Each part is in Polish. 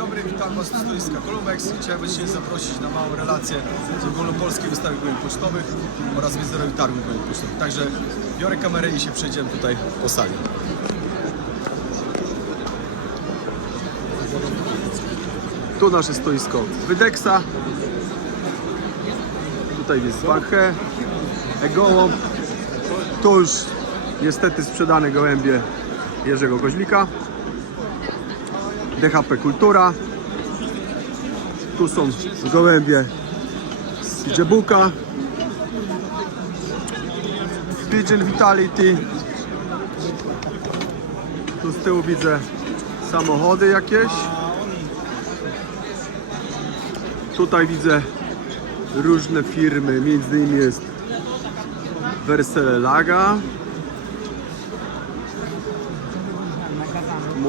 dobry, witam Was z stoiska Kolumex. Chciałem dzisiaj zaprosić na małą relację z ogólnopolskiej wystawy gołębi pocztowych oraz Międzynarodowych Targów Gołębi Pocztowych. Także biorę kamerę i się przejdziemy tutaj po sali. Tu nasze stoisko Wydeksa. Tutaj jest Banche, Egołąb. Tu już niestety sprzedane gołębie Jerzego Koźlika. DHP Kultura. Tu są gołębie z Dżebuka. Pigeon Vitality. Tu z tyłu widzę samochody jakieś. Tutaj widzę różne firmy, między innymi jest Versele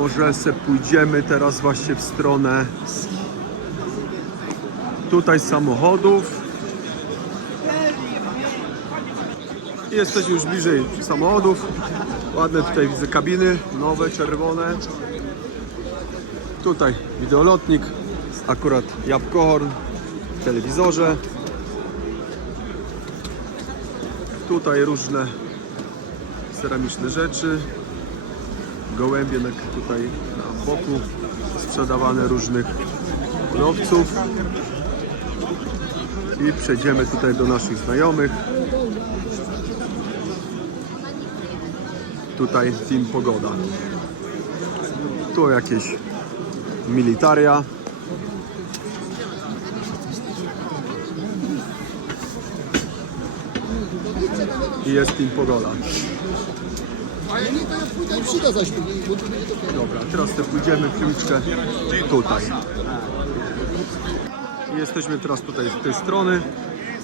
Może se pójdziemy teraz właśnie w stronę tutaj samochodów. Jesteśmy już bliżej samochodów. Ładne tutaj widzę kabiny, nowe, czerwone. Tutaj wideolotnik, akurat jabłkohorn w telewizorze. Tutaj różne ceramiczne rzeczy gołębie tutaj na boku sprzedawane różnych hodowców i przejdziemy tutaj do naszych znajomych. Tutaj Team Pogoda. Tu jakieś militaria. I jest Team Pogoda to przyda zaś bo tu będzie to Dobra, teraz to pójdziemy chwileczkę tutaj. I Jesteśmy teraz tutaj z tej strony.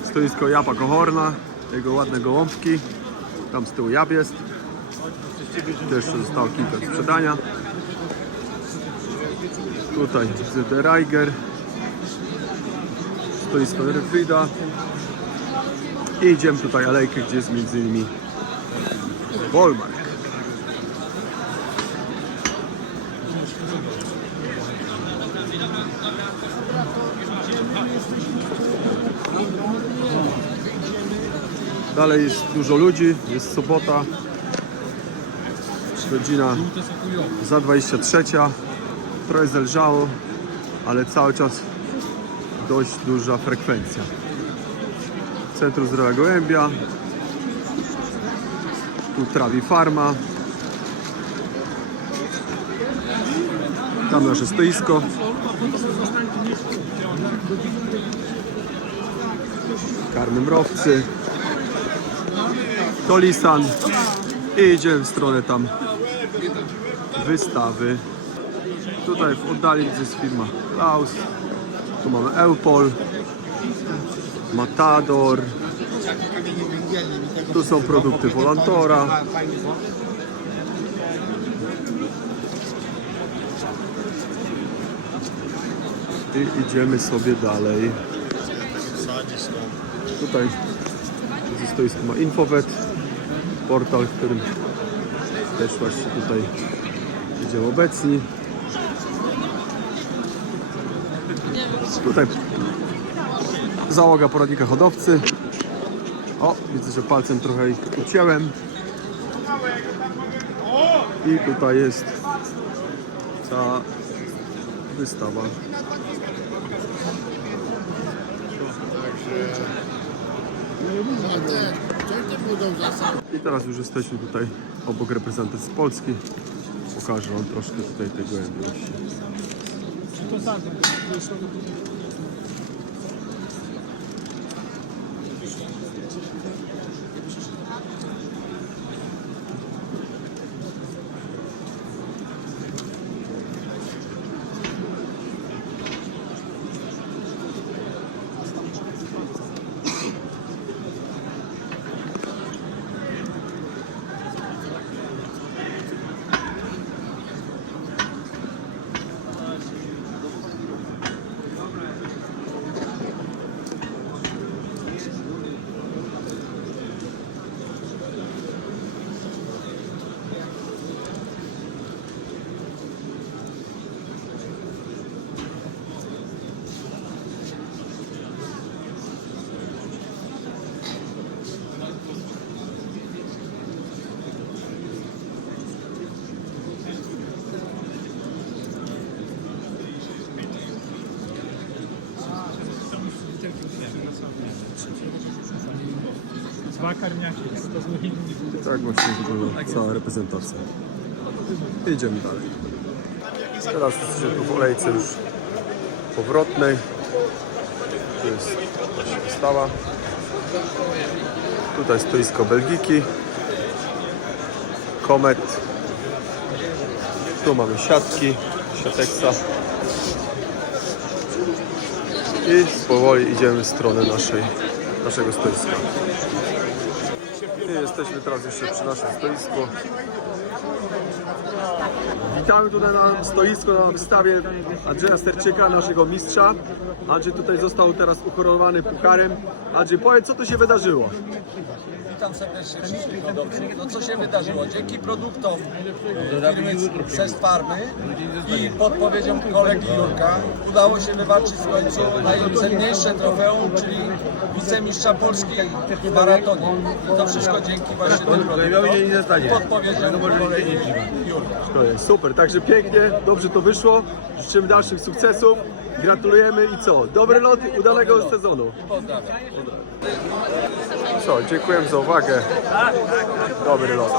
Stoisko Japa Kohorna, jego ładne gołąbki. Tam z tyłu jab jest. Jeszcze zostało kilka sprzedania. Tutaj ZD Reiger. Stoisko Refrida. I idziemy tutaj alejkę, gdzie jest między innymi Wolmark. Dalej jest dużo ludzi, jest sobota, godzina za 23. Trochę zelżało, ale cały czas dość duża frekwencja. Centrum Zdrowia Gołębia, tu trawi farma, tam nasze stoisko. Karmy mrowcy. To Lisan. I idziemy w stronę tam wystawy. Tutaj w oddali jest firma Klaus. Tu mamy Eupol. Matador. Tu są produkty Volantora. I idziemy sobie dalej. Tutaj ze stoisku ma Infowet, portal, w którym też właśnie tutaj będziemy obecni. Tutaj załoga poradnika hodowcy. O, widzę, że palcem trochę ich ucięłem. I tutaj jest cała wystawa. Zasad. I teraz już jesteśmy tutaj obok reprezentacji z Polski. Pokażę Wam troszkę tutaj tej gołębiości. Tak właśnie wygląda cała reprezentacja. Idziemy dalej. Teraz jesteśmy w kolejce już powrotnej. Tu jest właśnie wystawa. Tutaj stoisko Belgiki. Komet. Tu mamy siatki, siateksa. I powoli idziemy w stronę naszej, naszego stoiska. I jesteśmy teraz jeszcze przy naszym stoisku. Witamy tutaj na stoisku, na wystawie Andrzeja Sterczyka, naszego mistrza. Andrzej tutaj został teraz ukoronowany pucharem. Andrzej, powiedz, co tu się wydarzyło? Witam serdecznie wszystkich hodowców. No co się wydarzyło? Dzięki produktom e, firmy Farmy i podpowiedziom kolegi Jurka udało się wywalczyć w końcu najcenniejsze trofeum, czyli wicemistrza Polski w maratonie. I to wszystko dzięki właśnie tym produktom i podpowiedziom kolegi Jurka. Super, także pięknie, dobrze to wyszło. Życzymy dalszych sukcesów. Gratulujemy i co? Dobry lot i udanego sezonu. Co, dziękuję za uwagę. Dobry lot.